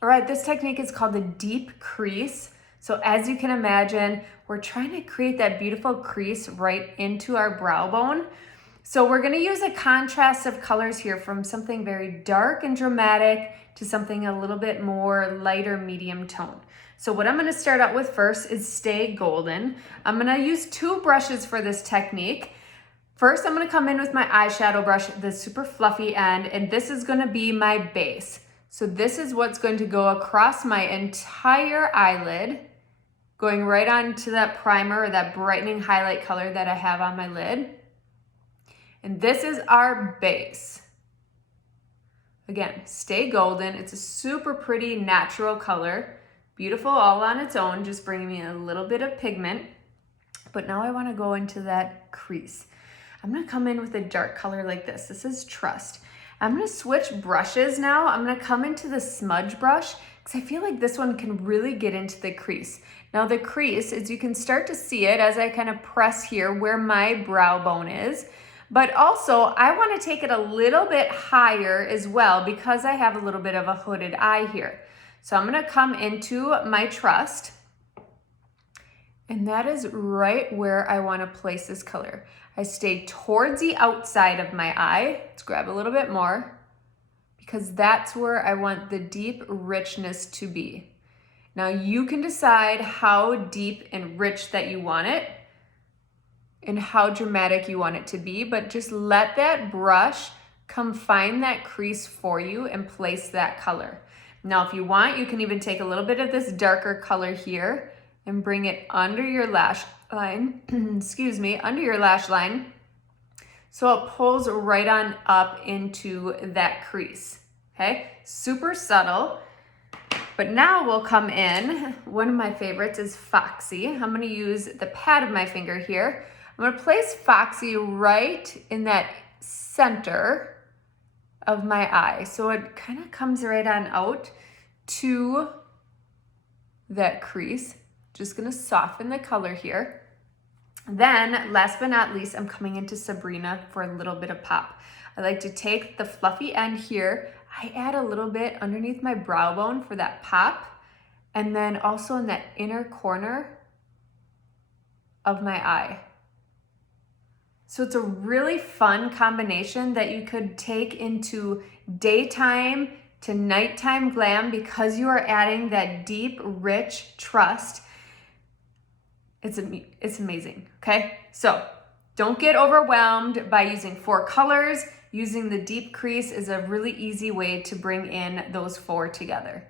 All right, this technique is called the deep crease. So as you can imagine, we're trying to create that beautiful crease right into our brow bone. So we're gonna use a contrast of colors here from something very dark and dramatic to something a little bit more lighter medium tone. So what I'm gonna start out with first is Stay Golden. I'm gonna use two brushes for this technique. First, I'm gonna come in with my eyeshadow brush, the super fluffy end, and this is gonna be my base. So this is what's going to go across my entire eyelid, going right onto that primer or that brightening highlight color that I have on my lid. And this is our base. Again, Stay Golden. It's a super pretty natural color. Beautiful all on its own, just bringing me a little bit of pigment. But now I wanna go into that crease. I'm gonna come in with a dark color like this. This is Trust. I'm gonna switch brushes now. I'm gonna come into the Smudge brush because I feel like this one can really get into the crease. Now the crease, as you can start to see it as I kind of press here where my brow bone is, but also I wanna take it a little bit higher as well because I have a little bit of a hooded eye here. So I'm gonna come into my Trust, and that is right where I wanna place this color. I stay towards the outside of my eye. Let's grab a little bit more because that's where I want the deep richness to be. Now you can decide how deep and rich that you want it and how dramatic you want it to be, but just let that brush come find that crease for you and place that color. Now, if you want, you can even take a little bit of this darker color here and bring it under your lash line, excuse me, under your lash line. So it pulls right on up into that crease, okay? Super subtle. But now we'll come in, one of my favorites is Foxy. I'm gonna use the pad of my finger here. I'm gonna place Foxy right in that center of my eye. So it kind of comes right on out to that crease. Just gonna soften the color here. Then, last but not least, I'm coming into Sabrina for a little bit of pop. I like to take the fluffy end here. I add a little bit underneath my brow bone for that pop. And then also in that inner corner of my eye. So it's a really fun combination that you could take into daytime to nighttime glam because you are adding that deep, rich Trust. It's amazing, okay? So don't get overwhelmed by using 4 colors. Using the deep crease is a really easy way to bring in those 4 together.